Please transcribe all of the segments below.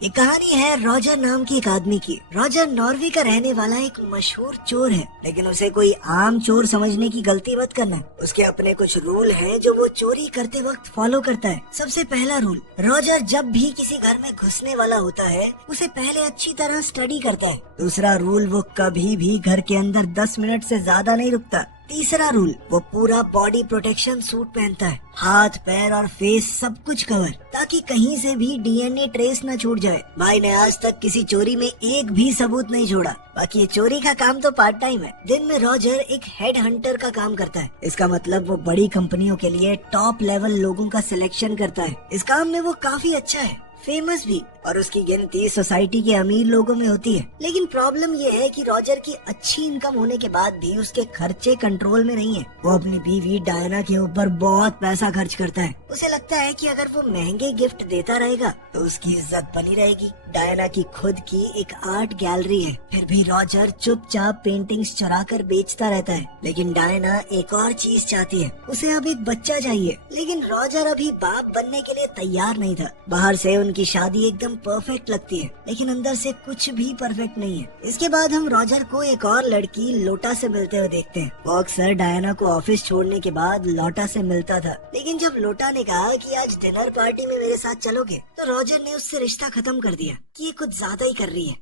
ये कहानी है रॉजर नाम की एक आदमी की। रॉजर नॉर्वे का रहने वाला एक मशहूर चोर है, लेकिन उसे कोई आम चोर समझने की गलती मत करना। उसके अपने कुछ रूल हैं जो वो चोरी करते वक्त फॉलो करता है। सबसे पहला रूल, रॉजर जब भी किसी घर में घुसने वाला होता है उसे पहले अच्छी तरह स्टडी करता है। दूसरा रूल, वो कभी भी घर के अंदर 10 मिनट से ज्यादा नहीं रुकता। तीसरा रूल, वो पूरा बॉडी प्रोटेक्शन सूट पहनता है, हाथ पैर और फेस सब कुछ कवर, ताकि कहीं से भी डीएनए ट्रेस न छूट जाए। भाई ने आज तक किसी चोरी में एक भी सबूत नहीं छोड़ा। बाकी ये चोरी का काम तो पार्ट टाइम है। दिन में रॉजर एक हेड हंटर का काम करता है। इसका मतलब वो बड़ी कंपनियों के लिए टॉप लेवल लोगों का सिलेक्शन करता है। इस काम में वो काफी अच्छा है, फेमस भी, और उसकी गिनती सोसाइटी के अमीर लोगों में होती है। लेकिन प्रॉब्लम ये है कि रॉजर की अच्छी इनकम होने के बाद भी उसके खर्चे कंट्रोल में नहीं है। वो अपनी बीवी डायना के ऊपर बहुत पैसा खर्च करता है। उसे लगता है कि अगर वो महंगे गिफ्ट देता रहेगा तो उसकी इज्जत बनी रहेगी। डायना की खुद की एक आर्ट गैलरी है, फिर भी रॉजर चुपचाप पेंटिंग्स चुरा कर बेचता रहता है। लेकिन डायना एक और चीज चाहती है, उसे अब एक बच्चा चाहिए। लेकिन रॉजर अभी बाप बनने के लिए तैयार नहीं था। बाहर से उनकी शादी एकदम परफेक्ट लगती है, लेकिन अंदर से कुछ भी परफेक्ट नहीं है। इसके बाद हम रॉजर को एक और लड़की लोटा से मिलते हुए देखते हैं। वो अक्सर डायना को ऑफिस छोड़ने के बाद लोटा से मिलता था, लेकिन जब लोटा ने कहा कि आज डिनर पार्टी में मेरे साथ चलोगे, तो रॉजर ने उससे रिश्ता खत्म कर दिया कि ये कुछ ज्यादा ही कर रही है।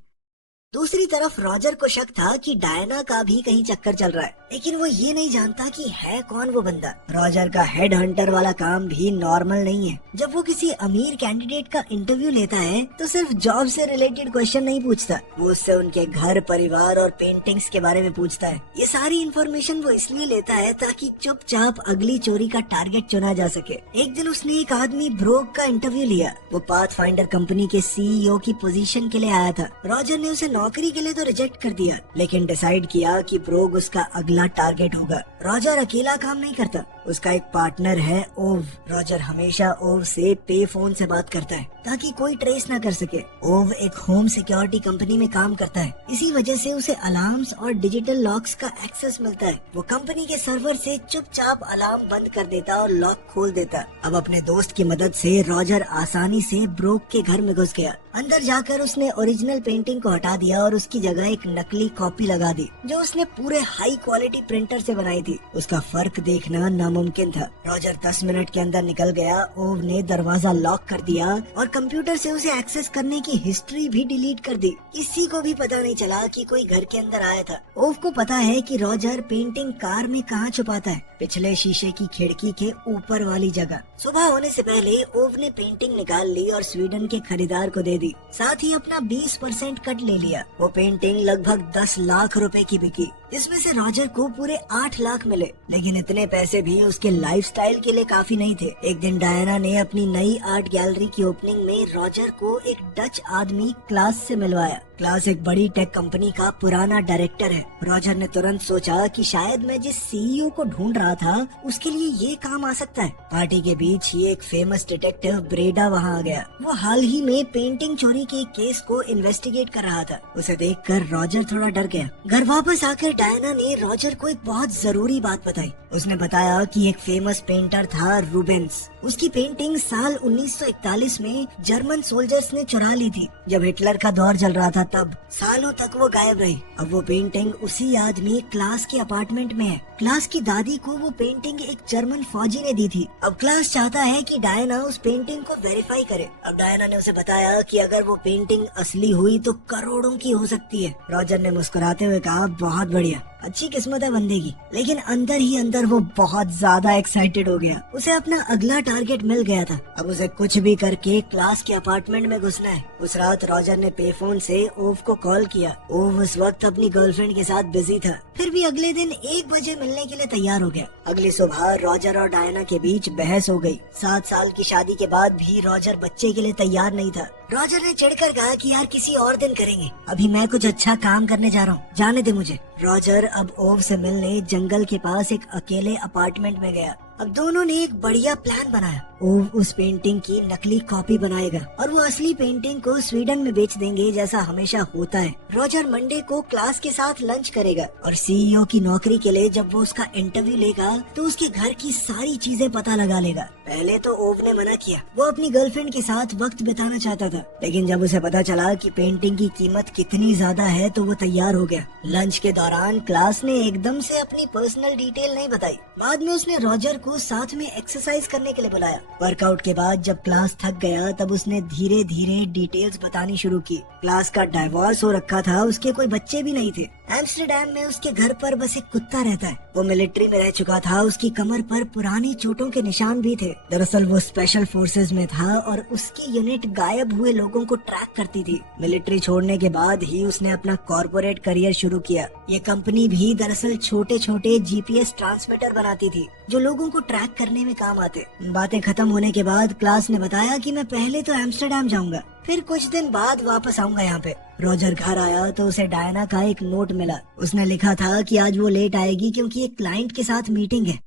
दूसरी तरफ रॉजर को शक था कि डायना का भी कहीं चक्कर चल रहा है, लेकिन वो ये नहीं जानता कि है कौन वो बंदा। रॉजर का हेड हंटर वाला काम भी नॉर्मल नहीं है। जब वो किसी अमीर कैंडिडेट का इंटरव्यू लेता है तो सिर्फ जॉब से रिलेटेड क्वेश्चन नहीं पूछता, वो उससे उनके घर परिवार और पेंटिंग्स के बारे में पूछता है। ये सारी इन्फॉर्मेशन वो इसलिए लेता है ताकि चुपचाप अगली चोरी का टारगेट चुना जा सके। एक दिन उसने एक आदमी ब्रोक का इंटरव्यू लिया। वो पाथफाइंडर कंपनी के सीईओ की पोजीशन के लिए आया था। रॉजर ने उसे नौकरी के लिए तो रिजेक्ट कर दिया, लेकिन डिसाइड किया कि ब्रोग उसका अगला टारगेट होगा। रॉजर अकेला काम नहीं करता, उसका एक पार्टनर है ओव। रॉजर हमेशा ओव से पे फोन से बात करता है ताकि कोई ट्रेस ना कर सके। ओव एक होम सिक्योरिटी कंपनी में काम करता है, इसी वजह से उसे अलार्म्स और डिजिटल लॉक्स का एक्सेस मिलता है। वो कंपनी के सर्वर से चुपचाप अलार्म बंद कर देता और लॉक खोल देता। अब अपने दोस्त की मदद से रॉजर आसानी से ब्रोक के घर में घुस गया। अंदर जाकर उसने ओरिजिनल पेंटिंग को हटा दिया और उसकी जगह एक नकली कॉपी लगा दी जो उसने पूरे हाई क्वालिटी प्रिंटर से बनाई थी। उसका फर्क देखना नामुमकिन था। रॉजर 10 मिनट के अंदर निकल गया। ओव ने दरवाजा लॉक कर दिया और कंप्यूटर से उसे एक्सेस करने की हिस्ट्री भी डिलीट कर दी। किसी को भी पता नहीं चला कि कोई घर के अंदर आया था। ओव को पता है कि रॉजर पेंटिंग कार में कहाँ छुपाता है, पिछले शीशे की खिड़की के ऊपर वाली जगह। सुबह होने से पहले ओव ने पेंटिंग निकाल ली और स्वीडन के खरीदार को दे दी, साथ ही अपना 20% कट ले लिया। वो पेंटिंग लगभग 10 लाख रुपए की बिकी, इसमें से रॉजर को पूरे 8 लाख मिले। लेकिन इतने पैसे भी उसके लाइफस्टाइल के लिए काफी नहीं थे। एक दिन डायना ने अपनी नई आर्ट गैलरी की ओपनिंग में रॉजर को एक डच आदमी क्लास से मिलवाया। क्लास एक बड़ी टेक कंपनी का पुराना डायरेक्टर है। रॉजर ने तुरंत सोचा कि शायद मैं जिस सीईओ को ढूंढ रहा था उसके लिए ये काम आ सकता है। पार्टी के बीच ही एक फेमस डिटेक्टिव ब्रेडा वहाँ आ गया। वो हाल ही में पेंटिंग चोरी के केस को इन्वेस्टिगेट कर रहा था। उसे देखकर रॉजर थोड़ा डर गया। घर वापस आकर डायना ने रॉजर को एक बहुत जरूरी बात बताई। उसने बताया कि एक फेमस पेंटर था रूबेंस। उसकी पेंटिंग साल 1941 में जर्मन सोल्जर्स ने चुरा ली थी, जब हिटलर का दौर चल रहा था। तब सालों तक वो गायब रही। अब वो पेंटिंग उसी आदमी क्लास के अपार्टमेंट में है। क्लास की दादी को वो पेंटिंग एक जर्मन फौजी ने दी थी। अब क्लास चाहता है कि डायना उस पेंटिंग को वेरीफाई करे। अब डायना ने उसे बताया कि अगर वो पेंटिंग असली हुई तो करोड़ों की हो सकती है। रॉजर ने मुस्कुराते हुए कहा, बहुत बढ़िया, अच्छी किस्मत है बंदे की। लेकिन अंदर ही अंदर वो बहुत ज्यादा एक्साइटेड हो गया। उसे अपना अगला टारगेट मिल गया था। अब उसे कुछ भी करके क्लास के अपार्टमेंट में घुसना है। उस रात रॉजर ने पेफोन से ओव को कॉल किया। ओव उस वक्त अपनी गर्लफ्रेंड के साथ बिजी था, फिर भी अगले दिन 1 बजे मिलने के लिए तैयार हो गया। अगली सुबह रॉजर और डायना के बीच बहस हो गई। 7 साल की शादी के बाद भी रॉजर बच्चे के लिए तैयार नहीं था। रॉजर ने चिढ़कर कहा कि यार किसी और दिन करेंगे, अभी मैं कुछ अच्छा काम करने जा रहा हूँ, जाने दे मुझे। रॉजर अब ओव से मिलने जंगल के पास एक अकेले अपार्टमेंट में गया। अब दोनों ने एक बढ़िया प्लान बनाया। ओव उस पेंटिंग की नकली कॉपी बनाएगा और वो असली पेंटिंग को स्वीडन में बेच देंगे, जैसा हमेशा होता है। रॉजर मंडे को क्लास के साथ लंच करेगा और सीईओ की नौकरी के लिए जब वो उसका इंटरव्यू लेगा तो उसके घर की सारी चीजें पता लगा लेगा। पहले तो ओव ने मना किया। वो अपनी गर्लफ्रेंड के साथ वक्त बिताना चाहता था, लेकिन जब उसे पता चला कि पेंटिंग की कीमत कितनी ज्यादा है तो वो तैयार हो गया। लंच के दौरान क्लास ने एकदम से अपनी पर्सनल डिटेल नहीं बताई। बाद में उसने रॉजर को साथ में एक्सरसाइज करने के लिए बुलाया। वर्कआउट के बाद जब क्लास थक गया तब उसने धीरे धीरे डिटेल्स बतानी शुरू की। क्लास का डाइवोर्स हो रखा था, उसके कोई बच्चे भी नहीं थे। एम्स्टरडैम में उसके घर पर बस एक कुत्ता रहता है। वो मिलिट्री में रह चुका था। उसकी कमर पर पुरानी चोटों के निशान भी थे। दरअसल वो स्पेशल फोर्सेज में था और उसकी यूनिट गायब हुए लोगों को ट्रैक करती थी। मिलिट्री छोड़ने के बाद ही उसने अपना कॉर्पोरेट करियर शुरू किया। ये कंपनी भी दरअसल छोटे छोटे जीपीएस ट्रांसमीटर बनाती थी जो लोगों को ट्रैक करने में काम आते। बातें खत्म होने के बाद क्लास ने बताया कि मैं पहले तो एम्स्टरडैम जाऊंगा, फिर कुछ दिन बाद वापस आऊंगा यहाँ पे। रॉजर घर आया तो उसे डायना का एक नोट मिला। उसने लिखा था कि आज वो लेट आएगी क्योंकि एक क्लाइंट के साथ मीटिंग है।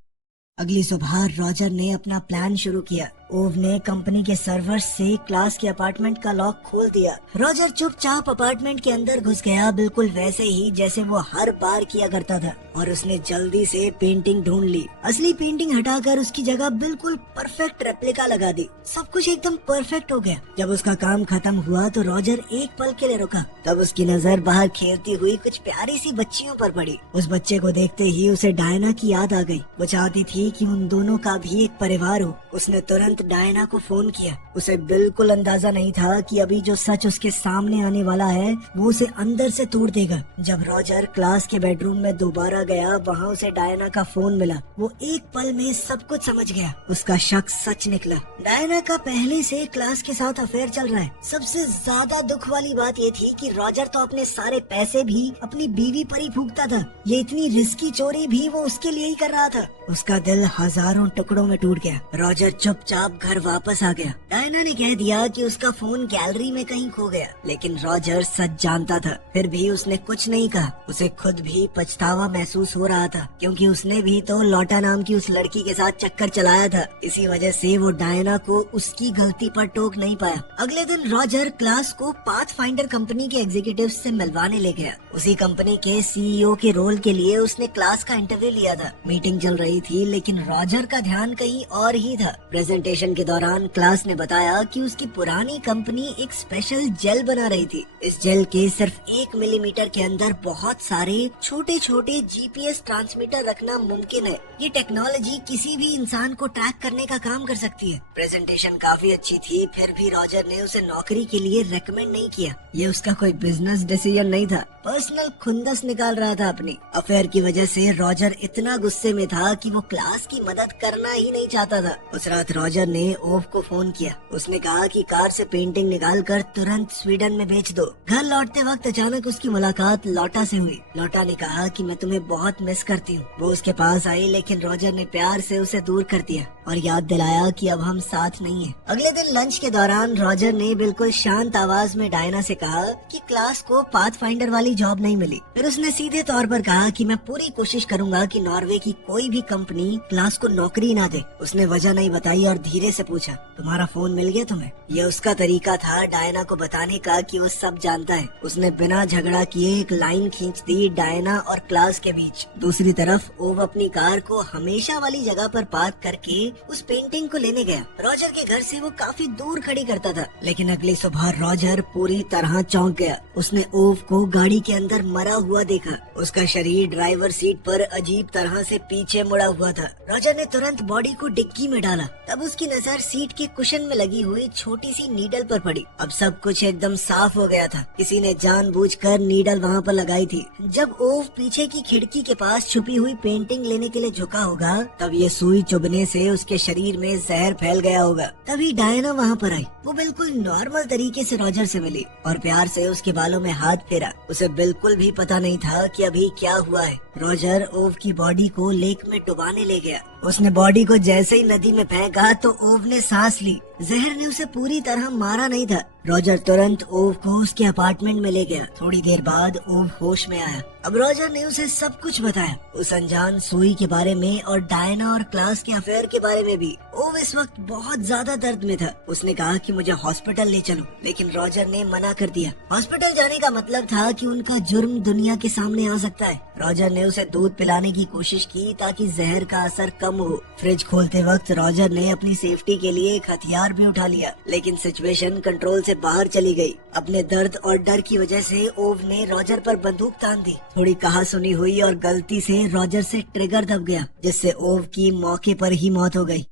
अगली सुबह रॉजर ने अपना प्लान शुरू किया। ओव ने कंपनी के सर्वर्स से क्लास के अपार्टमेंट का लॉक खोल दिया। रॉजर चुपचाप अपार्टमेंट के अंदर घुस गया, बिल्कुल वैसे ही जैसे वो हर बार किया करता था, और उसने जल्दी से पेंटिंग ढूंढ ली। असली पेंटिंग हटाकर उसकी जगह बिल्कुल परफेक्ट रेप्लिका लगा दी। सब कुछ एकदम परफेक्ट हो गया। जब उसका काम खत्म हुआ तो रॉजर एक पल के लिए रुका। तब उसकी नजर बाहर खेलती हुई कुछ प्यारी सी बच्चियों पर पड़ी। उस बच्चे को देखते ही उसे डायना की याद आ गई। वो चाहती थी कि उन दोनों का भी एक परिवार हो। उसने तुरंत डायना को फोन किया। उसे बिल्कुल अंदाजा नहीं था कि अभी जो सच उसके सामने आने वाला है वो उसे अंदर से तोड़ देगा। जब रॉजर क्लास के बेडरूम में दोबारा गया, वहाँ उसे डायना का फोन मिला। वो एक पल में सब कुछ समझ गया। उसका शक सच निकला। डायना का पहले से क्लास के साथ अफेयर चल रहा है। सबसे ज्यादा दुख वाली बात ये थी कि रॉजर तो अपने सारे पैसे भी अपनी बीवी पर ही फूकता था। ये इतनी रिस्की चोरी भी वो उसके लिए ही कर रहा था। उसका दिल हजारों टुकड़ों में टूट गया। रॉजर चुपचाप घर वापस आ गया। डायना ने कह दिया कि उसका फोन गैलरी में कहीं खो गया, लेकिन रॉजर सच जानता था। फिर भी उसने कुछ नहीं कहा। उसे खुद भी पछतावा महसूस हो रहा था, क्योंकि उसने भी तो लॉटा नाम की उस लड़की के साथ चक्कर चलाया था। इसी वजह से वो डायना को उसकी गलती पर टोक नहीं पाया। अगले दिन रॉजर क्लास को पाथफाइंडर कंपनी के एग्जीक्यूटिव्स से मिलवाने ले गया। उसी कंपनी के सीईओ के रोल के लिए उसने क्लास का इंटरव्यू लिया था। मीटिंग चल रही थी, लेकिन रॉजर का ध्यान कहीं और ही था। प्रेजेंटेशन के दौरान क्लास ने बताया कि उसकी पुरानी कंपनी एक स्पेशल जेल बना रही थी। इस जेल के सिर्फ 1 मिलीमीटर के अंदर बहुत सारे छोटे छोटे जीपीएस ट्रांसमीटर रखना मुमकिन है। ये टेक्नोलॉजी किसी भी इंसान को ट्रैक करने का काम कर सकती है। प्रेजेंटेशन काफी अच्छी थी, फिर भी रॉजर ने उसे नौकरी के लिए रेकमेंड नहीं किया। ये उसका कोई बिजनेस डिसीजन नहीं था, पर्सनल खुंदस निकाल रहा था अपनी। अफेयर की वजह से रॉजर इतना गुस्से में था कि वो क्लास की मदद करना ही नहीं चाहता था। उस रात रॉजर ने ओव को फोन किया। उसने कहा कि कार से पेंटिंग निकाल कर तुरंत स्वीडन में बेच दो। घर लौटते वक्त अचानक उसकी मुलाकात लॉटा से हुई। लॉटा ने कहा कि मैं तुम्हें बहुत मिस करती हूँ। वो उसके पास आई, लेकिन रॉजर ने प्यार से उसे दूर कर दिया और याद दिलाया कि अब हम साथ नहीं हैं। अगले दिन लंच के दौरान रॉजर ने बिल्कुल शांत आवाज में डायना से कहा कि क्लास को पाथफाइंडर वाली जॉब नहीं मिली। फिर उसने सीधे तौर पर कहा कि मैं पूरी कोशिश करूंगा कि नॉर्वे की कोई भी कंपनी क्लास को नौकरी ना दे। उसने वजह नहीं बताई और धीरे से पूछा, तुम्हारा फोन मिल गया तुम्हें? यह उसका तरीका था डायना को बताने का कि वो सब जानता है। उसने बिना झगड़ा किए एक लाइन खींच दी डायना और क्लास के बीच। दूसरी तरफ ओव अपनी कार को हमेशा वाली जगह पर पार्क करके उस पेंटिंग को लेने गया। रॉजर के घर से वो काफी दूर खड़ी करता था, लेकिन अगली सुबह रॉजर पूरी तरह चौंक गया। उसने ओव को गाड़ी के अंदर मरा हुआ देखा। उसका शरीर ड्राइवर सीट पर अजीब तरह से पीछे मुड़ा हुआ था। रॉजर ने तुरंत बॉडी को डिक्की में डाला। तब उसकी नजर सीट के कुशन में लगी हुई छोटी सी नीडल पर पड़ी। अब सब कुछ एकदम साफ हो गया था। किसी ने जानबूझकर नीडल वहाँ पर लगाई थी। जब ओव पीछे की खिड़की के पास छुपी हुई पेंटिंग लेने के लिए झुका होगा, तब ये सुई चुभने से उसके शरीर में जहर फैल गया होगा। तभी डायना वहाँ पर आई। वो बिल्कुल नॉर्मल तरीके से रॉजर से मिली और प्यार से उसके बालों में हाथ फेरा। उसे बिल्कुल भी पता नहीं था कि अभी क्या हुआ है। रॉजर ओव की बॉडी को लेक में डुबाने ले गया। उसने बॉडी को जैसे ही नदी में फेंका तो ओव ने सांस ली, जहर ने उसे पूरी तरह मारा नहीं था। रॉजर तुरंत ओव को उसके अपार्टमेंट में ले गया। थोड़ी देर बाद ओव होश में आया। अब रॉजर ने उसे सब कुछ बताया, उस अनजान सोई के बारे में और डायना और क्लास के अफेयर के बारे में भी। ओव इस वक्त बहुत ज्यादा दर्द में था। उसने कहा कि मुझे हॉस्पिटल ले चलो, लेकिन रॉजर ने मना कर दिया। हॉस्पिटल जाने का मतलब था कि उनका जुर्म दुनिया के सामने आ सकता है। रॉजर ने उसे दूध पिलाने की कोशिश की ताकि जहर का असर कम हो। फ्रिज खोलते वक्त रॉजर ने अपनी सेफ्टी के लिए एक हथियार भी उठा लिया, लेकिन सिचुएशन कंट्रोल से बाहर चली गई। अपने दर्द और डर की वजह से ओव ने रॉजर पर बंदूक तान दी। थोड़ी कहा सुनी हुई और गलती से रॉजर से ट्रिगर दब गया, जिससे ओव की मौके पर ही मौत हो गई।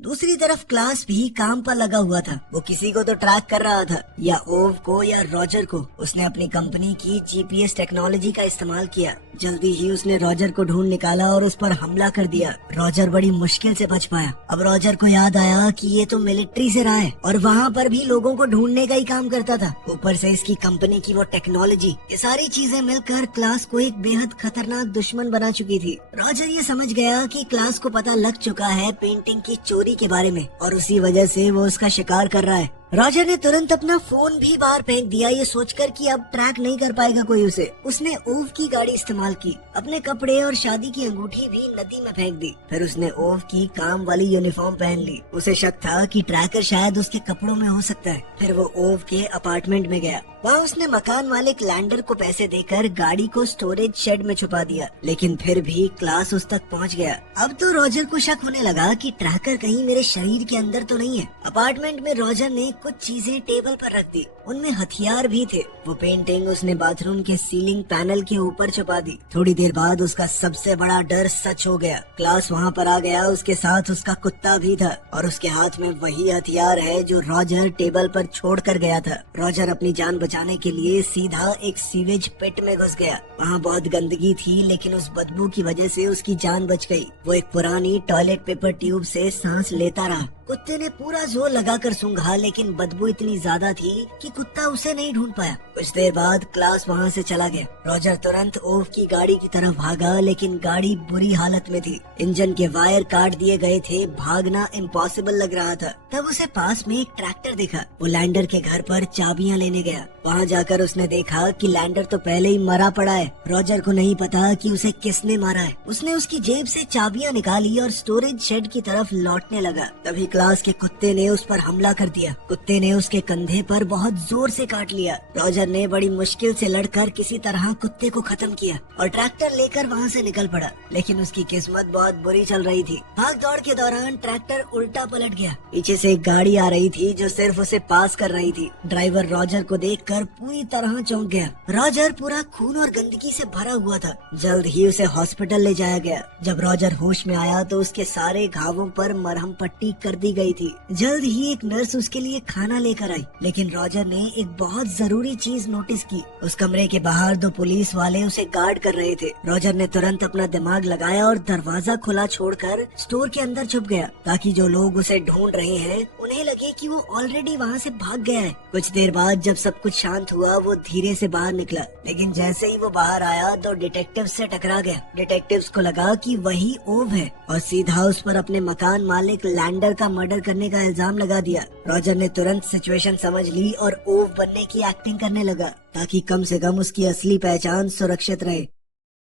दूसरी तरफ क्लास भी काम पर लगा हुआ था। वो किसी को तो ट्रैक कर रहा था, या ओव को या रॉजर को। उसने अपनी कंपनी की जीपीएस टेक्नोलॉजी का इस्तेमाल किया। जल्दी ही उसने रॉजर को ढूंढ निकाला और उस पर हमला कर दिया। रॉजर बड़ी मुश्किल से बच पाया। अब रॉजर को याद आया कि ये तो मिलिट्री से रहा है और वहाँ पर भी लोगों को ढूंढने का ही काम करता था। ऊपर से इसकी कंपनी की वो टेक्नोलॉजी, ये सारी चीजें मिलकर क्लास को एक बेहद खतरनाक दुश्मन बना चुकी थी। रॉजर ये समझ गया कि क्लास को पता लग चुका है पेंटिंग की चोरी के बारे में, और उसी वजह से वो उसका शिकार कर रहा है। रॉजर ने तुरंत अपना फोन भी बाहर फेंक दिया, ये सोचकर कि अब ट्रैक नहीं कर पाएगा कोई उसे। उसने ओव की गाड़ी इस्तेमाल की, अपने कपड़े और शादी की अंगूठी भी नदी में फेंक दी। फिर उसने ओव की काम वाली यूनिफॉर्म पहन ली। उसे शक था कि ट्रैकर शायद उसके कपड़ों में हो सकता है। फिर वो ओव के अपार्टमेंट में गया। वहाँ उसने मकान मालिक लैंडर को पैसे देकर गाड़ी को स्टोरेज शेड में छुपा दिया, लेकिन फिर भी क्लास उस तक पहुँच गया। अब तो रॉजर को शक होने लगा कि ट्रैकर कहीं मेरे शरीर के अंदर तो नहीं है। अपार्टमेंट में रॉजर ने कुछ चीजें टेबल पर रख दी, उनमें हथियार भी थे। वो पेंटिंग उसने बाथरूम के सीलिंग पैनल के ऊपर छुपा दी। थोड़ी देर बाद उसका सबसे बड़ा डर सच हो गया। क्लास वहाँ पर आ गया, उसके साथ उसका कुत्ता भी था, और उसके हाथ में वही हथियार है जो रॉजर टेबल पर छोड़ कर गया था। रॉजर अपनी जान बचाने के लिए सीधा एक सीवेज पिट में घुस गया। वहाँ बहुत गंदगी थी, लेकिन उस बदबू की वजह से उसकी जान बच गई। वो एक पुरानी टॉयलेट पेपर ट्यूब से सांस लेता रहा। कुत्ते ने पूरा जोर लगाकर सूंघा, लेकिन बदबू इतनी ज्यादा थी कि कुत्ता उसे नहीं ढूंढ पाया। कुछ देर बाद क्लास वहाँ से चला गया। रॉजर तुरंत ओव की गाड़ी की तरफ भागा, लेकिन गाड़ी बुरी हालत में थी। इंजन के वायर काट दिए गए थे, भागना इम्पॉसिबल लग रहा था। तब उसे पास में एक ट्रैक्टर दिखा। वो लैंडर के घर पर चाबियां लेने गया। वहाँ जाकर उसने देखा कि लैंडर तो पहले ही मरा पड़ा है। रॉजर को नहीं पता कि उसे किसने मारा है। उसने उसकी जेब से चाबियां निकाली और स्टोरेज शेड की तरफ लौटने लगा। तभी क्लास के कुत्ते ने उस पर हमला कर दिया। कुत्ते ने उसके कंधे पर बहुत जोर से काट लिया। रॉजर ने बड़ी मुश्किल से लड़कर किसी तरह कुत्ते को खत्म किया और ट्रैक्टर लेकर वहाँ से निकल पड़ा। लेकिन उसकी किस्मत बहुत बुरी चल रही थी। भाग दौड़ के दौरान ट्रैक्टर उल्टा पलट गया। पीछे से एक गाड़ी आ रही थी जो सिर्फ उसे पास कर रही थी। ड्राइवर रॉजर को देखकर पूरी तरह चौंक गया। रॉजर पूरा खून और गंदगी से भरा हुआ था। जल्द ही उसे हॉस्पिटल ले जाया गया। जब रॉजर होश में आया तो उसके सारे घावों पर मरहम पट्टी कर दी गई थी। जल्द ही एक नर्स उसके लिए खाना लेकर आई, लेकिन रॉजर ने एक बहुत जरूरी चीज नोटिस की। उस कमरे के बाहर दो पुलिस वाले उसे गार्ड कर रहे थे। रॉजर ने तुरंत अपना दिमाग लगाया और दरवाजा खुला छोड़कर स्टोर के अंदर छुप गया, ताकि जो लोग उसे ढूंढ रहे हैं उन्हें लगे कि वो ऑलरेडी वहाँ से भाग गया है। कुछ देर बाद जब सब कुछ शांत हुआ, वो धीरे से बाहर निकला, लेकिन जैसे ही वो बाहर आया तो डिटेक्टिव से टकरा गया। डिटेक्टिव्स को लगा कि वही ओव है और सीधा उस पर अपने मकान मालिक लैंडर का मर्डर करने का इल्जाम लगा दिया। रॉजर ने तुरंत सिचुएशन समझ ली और ओव बनने की एक्टिंग करने लगा, ताकि कम से कम उसकी असली पहचान सुरक्षित रहे।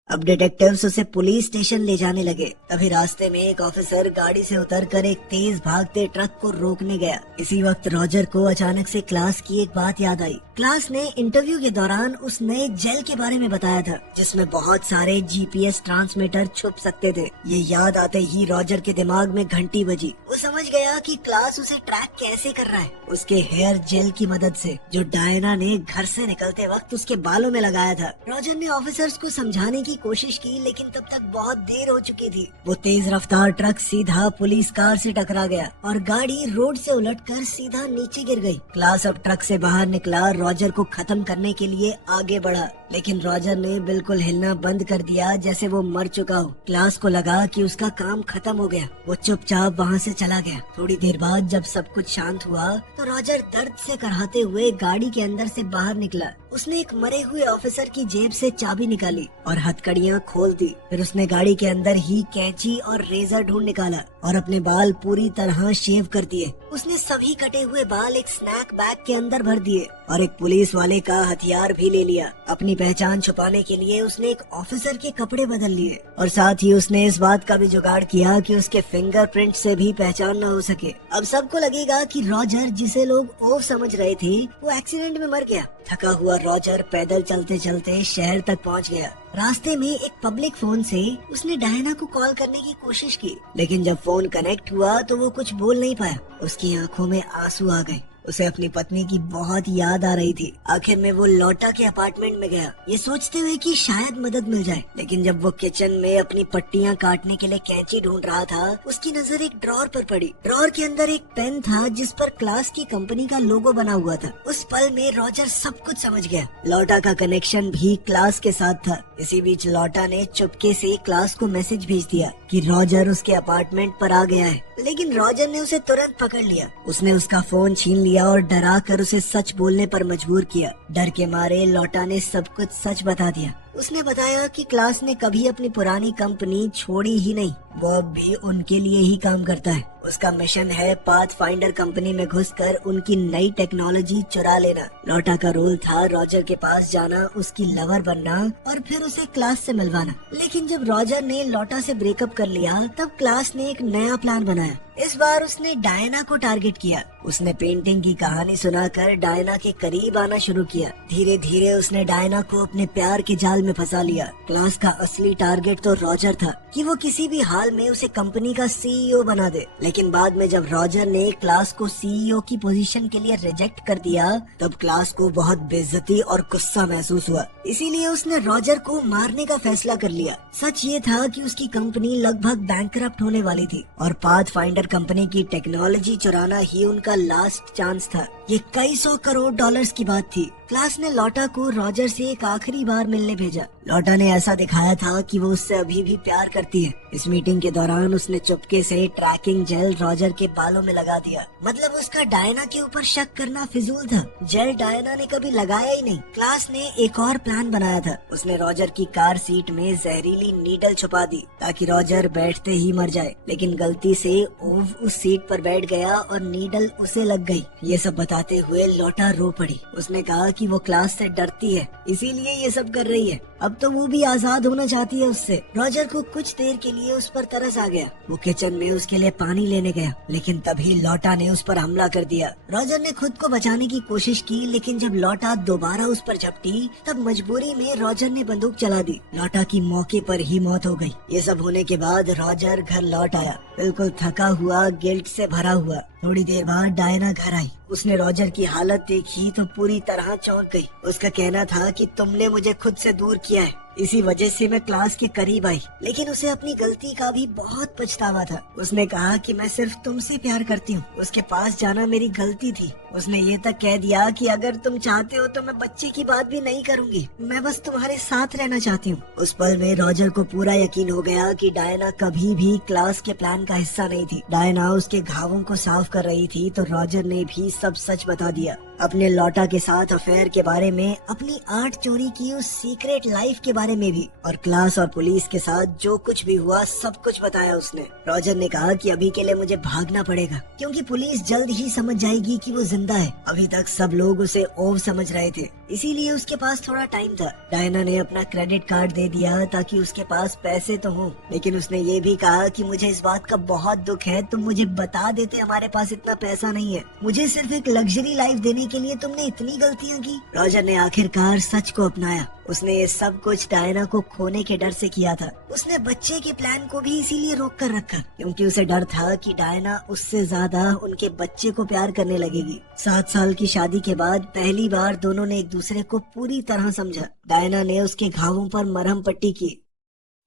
अब डिटेक्टिव्स उसे पुलिस स्टेशन ले जाने लगे। तभी रास्ते में एक ऑफिसर गाड़ी से उतरकर एक तेज भागते ट्रक को रोकने गया। इसी वक्त रॉजर को अचानक से क्लास की एक बात याद आई। क्लास ने इंटरव्यू के दौरान उस नए जेल के बारे में बताया था, जिसमें बहुत सारे जीपीएस ट्रांसमीटर छुप सकते थे। ये याद आते ही रॉजर के दिमाग में घंटी बजी। वो समझ गया कि क्लास उसे ट्रैक कैसे कर रहा है, उसके हेयर जेल की मदद से, जो डायना ने घर से निकलते वक्त उसके बालों में लगाया था। रॉजर ने ऑफिसर्स को समझाने की कोशिश की, लेकिन तब तक बहुत देर हो चुकी थी। वो तेज रफ्तार ट्रक सीधा पुलिस कार से टकरा गया और गाड़ी रोड से उलटकर सीधा नीचे गिर गई। क्लास अब ट्रक से बाहर निकला, रॉजर को खत्म करने के लिए आगे बढ़ा, लेकिन रॉजर ने बिल्कुल हिलना बंद कर दिया, जैसे वो मर चुका हो। क्लास को लगा कि उसका काम खत्म हो गया। वो चुपचाप वहाँ से चला गया। थोड़ी देर बाद जब सब कुछ शांत हुआ तो रॉजर दर्द से कराहते हुए गाड़ी के अंदर से बाहर निकला। उसने एक मरे हुए ऑफिसर की जेब से चाबी निकाली और हथकड़ियाँ खोल दी। फिर उसने गाड़ी के अंदर ही कैंची और रेजर ढूंढ निकाला और अपने बाल पूरी तरह शेव कर दिए। उसने सभी कटे हुए बाल एक स्नैक बैग के अंदर भर दिए और एक पुलिस वाले का हथियार भी ले लिया। अपनी पहचान छुपाने के लिए उसने एक ऑफिसर के कपड़े बदल लिए और साथ ही उसने इस बात का भी जुगाड़ किया कि उसके फिंगरप्रिंट से भी पहचान न हो सके। अब सबको लगेगा कि रॉजर, जिसे लोग ओफ समझ रहे थे, वो एक्सीडेंट में मर गया। थका हुआ रॉजर पैदल चलते चलते शहर तक पहुंच गया। रास्ते में एक पब्लिक फोन से उसने डायना को कॉल करने की कोशिश की, लेकिन जब फोन कनेक्ट हुआ तो वो कुछ बोल नहीं पाया। उसकी आंखों में आंसू आ गए। उसे अपनी पत्नी की बहुत याद आ रही थी। आखिर में वो लौटा के अपार्टमेंट में गया, ये सोचते हुए कि शायद मदद मिल जाए। लेकिन जब वो किचन में अपनी पट्टियां काटने के लिए कैंची ढूंढ रहा था, उसकी नजर एक ड्रॉर पर पड़ी। ड्रॉर के अंदर एक पेन था जिस पर क्लास की कंपनी का लोगो बना हुआ था। उस पल में रॉजर सब कुछ समझ गया। लौटा का कनेक्शन भी क्लास के साथ था। इसी बीच लौटा ने चुपके से क्लास को मैसेज भेज दिया कि रॉजर उसके अपार्टमेंट पर आ गया है। लेकिन रॉजर ने उसे तुरंत पकड़ लिया। उसने उसका फोन छीन लिया और डरा कर उसे सच बोलने पर मजबूर किया। डर के मारे लौटा ने सब कुछ सच बता दिया। उसने बताया कि क्लास ने कभी अपनी पुरानी कंपनी छोड़ी ही नहीं, वो अब भी उनके लिए ही काम करता है। उसका मिशन है पाथफाइंडर कंपनी में घुसकर उनकी नई टेक्नोलॉजी चुरा लेना। लौटा का रोल था रॉजर के पास जाना, उसकी लवर बनना और फिर उसे क्लास से मिलवाना। लेकिन जब रॉजर ने लौटा से ब्रेकअप कर लिया, तब क्लास ने एक नया प्लान बनाया। इस बार उसने डायना को टारगेट किया। उसने पेंटिंग की कहानी सुनाकर डायना के करीब आना शुरू किया। धीरे धीरे उसने डायना को अपने प्यार के जाल में फंसा लिया। क्लास का असली टारगेट तो रॉजर था कि वो किसी भी हाल में उसे कंपनी का सीईओ बना दे। लेकिन बाद में जब रॉजर ने क्लास को सीईओ की पोजीशन के लिए रिजेक्ट कर दिया, तब क्लास को बहुत बेइज्जती और गुस्सा महसूस हुआ। इसीलिए उसने रॉजर को मारने का फैसला कर लिया। सच ये था कि उसकी कंपनी लगभग बैंकरप्ट होने वाली थी और पाथफाइंडर कंपनी की टेक्नोलॉजी चुराना ही उनका लास्ट चांस था। ये कई $100 करोड़ की बात थी। क्लास ने लौटा को रॉजर से एक आखिरी बार मिलने भेजा। लौटा ने ऐसा दिखाया था कि वो उससे अभी भी प्यार करती है। इस मीटिंग के दौरान उसने चुपके से ट्रैकिंग जेल रॉजर के बालों में लगा दिया। मतलब उसका डायना के ऊपर शक करना फिजूल था। जेल डायना ने कभी लगाया ही नहीं। क्लास ने एक और प्लान बनाया था। उसने रॉजर की कार सीट में जहरीली नीडल छुपा दी ताकि रॉजर बैठते ही मर जाए। लेकिन गलती से ओव उस सीट पर बैठ गया और नीडल उसे लग गई। ये सब बताते हुए लौटा रो पड़ी। उसने कहा कि वो क्लास से डरती है, इसीलिए ये सब कर रही है। अब तो वो भी आजाद होना चाहती है उससे। रॉजर को कुछ देर के लिए उस पर तरस आ गया। वो किचन में उसके लिए पानी लेने गया, लेकिन तभी लौटा ने उस पर हमला कर दिया। रॉजर ने खुद को बचाने की कोशिश की, लेकिन जब लौटा दोबारा उस पर झपटी, तब मजबूरी में रॉजर ने बंदूक चला दी। लौटा की मौके पर ही मौत हो गई। ये सब होने के बाद रॉजर घर लौट आया, बिल्कुल थका हुआ, गिल्ट से भरा हुआ। थोड़ी देर बाद डायना घर आई। उसने रॉजर की हालत देखी तो पूरी तरह चौंक गई। उसका कहना था कि तुमने मुझे खुद से दूर किया है, इसी वजह से मैं क्लास के करीब आई। लेकिन उसे अपनी गलती का भी बहुत पछतावा था। उसने कहा कि मैं सिर्फ तुमसे प्यार करती हूँ, उसके पास जाना मेरी गलती थी। उसने ये तक कह दिया कि अगर तुम चाहते हो तो मैं बच्चे की बात भी नहीं करूँगी, मैं बस तुम्हारे साथ रहना चाहती हूँ। उस पल में रॉजर को पूरा यकीन हो गया कि डायना कभी भी क्लास के प्लान का हिस्सा नहीं थी। डायना उसके घावों को साफ कर रही थी तो रॉजर ने भी सब सच बता दिया। अपने लौटा के साथ अफेयर के बारे में, अपनी आर्ट चोरी की उस सीक्रेट लाइफ के बारे में भी, और क्लास और पुलिस के साथ जो कुछ भी हुआ सब कुछ बताया उसने। रॉजर ने कहा कि अभी के लिए मुझे भागना पड़ेगा क्योंकि पुलिस जल्द ही समझ जाएगी कि वो जिंदा है। अभी तक सब लोग उसे ओव समझ रहे थे, इसीलिए उसके पास थोड़ा टाइम था। डायना ने अपना क्रेडिट कार्ड दे दिया ताकि उसके पास पैसे तो हों, लेकिन उसने ये भी कहा कि मुझे इस बात का बहुत दुख है, तुम मुझे बता देते हमारे पास इतना पैसा नहीं है। मुझे सिर्फ एक लग्जरी लाइफ देने के लिए तुमने इतनी गलतियाँ की। रॉजर ने आखिरकार सच को अपनाया। उसने ये सब कुछ डायना को खोने के डर से किया था। उसने बच्चे के प्लान को भी इसीलिए रोक कर रखा क्योंकि उसे डर था कि डायना उससे ज्यादा उनके बच्चे को प्यार करने लगेगी। 7 साल की शादी के बाद पहली बार दोनों ने एक दूसरे को पूरी तरह समझा। डायना ने उसके घावों पर मरहम पट्टी की।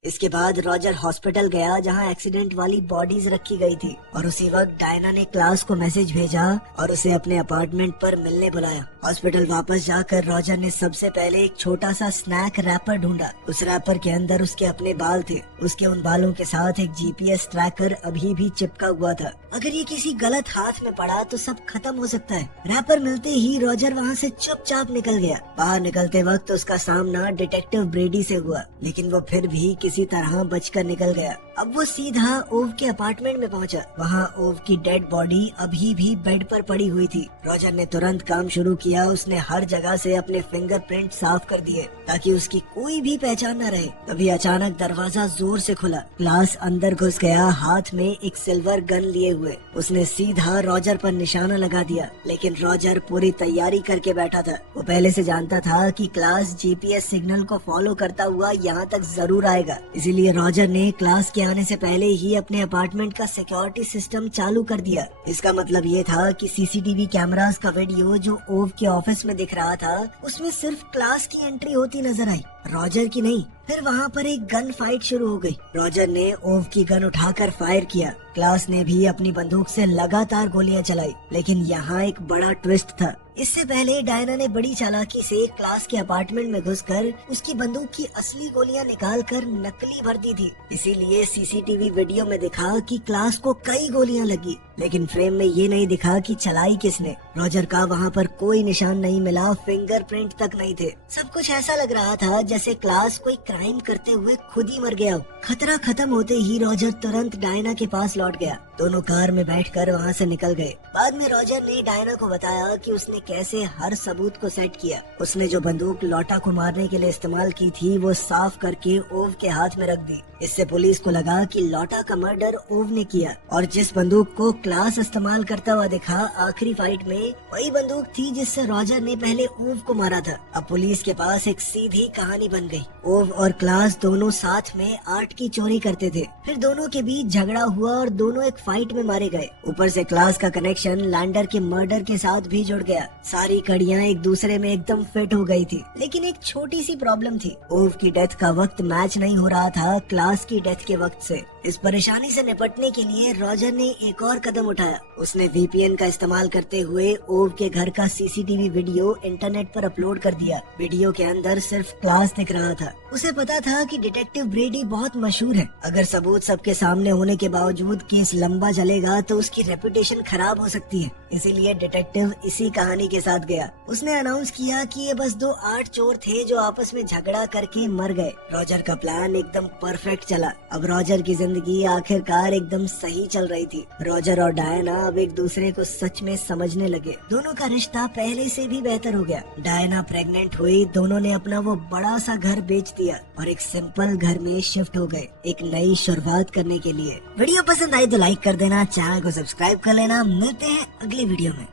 इसके बाद रॉजर हॉस्पिटल गया जहां एक्सीडेंट वाली बॉडीज रखी गई थी और उसी वक्त डायना ने क्लास को मैसेज भेजा और उसे अपने अपार्टमेंट पर मिलने बुलाया। हॉस्पिटल वापस जाकर रॉजर ने सबसे पहले एक छोटा सा स्नैक रैपर ढूंढा। उस रैपर के अंदर उसके अपने बाल थे। उसके उन बालों के साथ एक जीपीएस ट्रैकर अभी भी चिपका हुआ था। अगर ये किसी गलत हाथ में पड़ा तो सब खत्म हो सकता है। रैपर मिलते ही रॉजर वहाँ से चुपचाप निकल गया। बाहर निकलते वक्त उसका सामना डिटेक्टिव ब्रेडी से हुआ, लेकिन वो फिर भी किसी तरह बचकर निकल गया। अब वो सीधा ओव के अपार्टमेंट में पहुंचा। वहाँ ओव की डेड बॉडी अभी भी बेड पर पड़ी हुई थी। रॉजर ने तुरंत काम शुरू किया। उसने हर जगह से अपने फिंगरप्रिंट साफ कर दिए ताकि उसकी कोई भी पहचान न रहे। तभी अचानक दरवाजा जोर से खुला। क्लास अंदर घुस गया, हाथ में एक सिल्वर गन लिए हुए। उसने सीधा रॉजर पर निशाना लगा दिया, लेकिन रॉजर पूरी तैयारी करके बैठा था। वो पहले से जानता था कि क्लास जीपीएस सिग्नल को फॉलो करता हुआ यहाँ तक जरूर आएगा। इसीलिए रॉजर ने क्लास के आने से पहले ही अपने अपार्टमेंट का सिक्योरिटी सिस्टम चालू कर दिया। इसका मतलब ये था कि सीसीटीवी कैमरास का वीडियो जो ओव के ऑफिस में दिख रहा था उसमें सिर्फ क्लास की एंट्री होती नजर आई, रॉजर की नहीं। फिर वहाँ पर एक गन फाइट शुरू हो गई। रॉजर ने ओव की गन उठाकर फायर किया। क्लास ने भी अपनी बंदूक से लगातार गोलियां चलाई, लेकिन यहाँ एक बड़ा ट्विस्ट था। इससे पहले डायना ने बड़ी चालाकी से क्लास के अपार्टमेंट में घुसकर उसकी बंदूक की असली गोलियां निकालकर नकली भर दी थी। इसीलिए सीसीटीवी वीडियो में दिखा कि क्लास को कई गोलियां लगी, लेकिन फ्रेम में ये नहीं दिखा कि चलाई किसने। रॉजर का वहाँ पर कोई निशान नहीं मिला, फिंगरप्रिंट तक नहीं थे। सब कुछ ऐसा लग रहा था जैसे क्लास कोई क्राइम करते हुए खुद ही मर गया हो। खतरा खत्म होते ही रॉजर तुरंत डायना के पास लौट गया। दोनों कार में बैठकर वहाँ से निकल गए। बाद में रॉजर ने डायना को बताया कि उसने कैसे हर सबूत को सेट किया। उसने जो बंदूक लॉटा को मारने के लिए इस्तेमाल की थी वो साफ करके ओव के हाथ में रख दी। इससे पुलिस को लगा कि लॉटा का मर्डर ओव ने किया और जिस बंदूक को क्लास इस्तेमाल करता हुआ दिखा आखिरी फाइट में, वही बंदूक थी जिससे रॉजर ने पहले ओव को मारा था। अब पुलिस के पास एक सीधी कहानी बन गई। ओव और क्लास दोनों साथ में आर्ट की चोरी करते थे। फिर दोनों के बीच झगड़ा हुआ और दोनों एक फाइट में मारे गए। ऊपर से क्लास का कनेक्शन लैंडर के मर्डर के साथ भी जुड़ गया। सारी कड़ियाँ एक दूसरे में एकदम फिट हो गई थी, लेकिन एक छोटी सी प्रॉब्लम थी। ओव की डेथ का वक्त मैच नहीं हो रहा था क्लास की डेथ के वक्त से। इस परेशानी से निपटने के लिए रॉजर ने एक और कदम उठाया। उसने वीपीएन का इस्तेमाल करते हुए ओव के घर का सीसीटीवी वीडियो इंटरनेट पर अपलोड कर दिया। वीडियो के अंदर सिर्फ क्लास दिख रहा था। उसे पता था कि डिटेक्टिव ब्रेडी बहुत मशहूर है। अगर सबूत सबके सामने होने के बावजूद केस लंबा चलेगा तो उसकी रेपुटेशन खराब हो सकती है। इसीलिए डिटेक्टिव इसी कहानी के साथ गया। उसने अनाउंस किया कि ये बस दो आर्ट चोर थे जो आपस में झगड़ा करके मर गए। रॉजर का प्लान एकदम परफेक्ट चला। अब रॉजर की जिंदगी आखिरकार एकदम सही चल रही थी। रॉजर और डायना अब एक दूसरे को सच में समझने लगे। दोनों का रिश्ता पहले से भी बेहतर हो गया। डायना प्रेग्नेंट हुई। दोनों ने अपना वो बड़ा सा घर बेच दिया और एक सिंपल घर में शिफ्ट हो गए, एक नई शुरुआत करने के लिए। वीडियो पसंद आई तो लाइक कर देना, चैनल को सब्सक्राइब कर लेना। मिलते हैं अगली वीडियो में।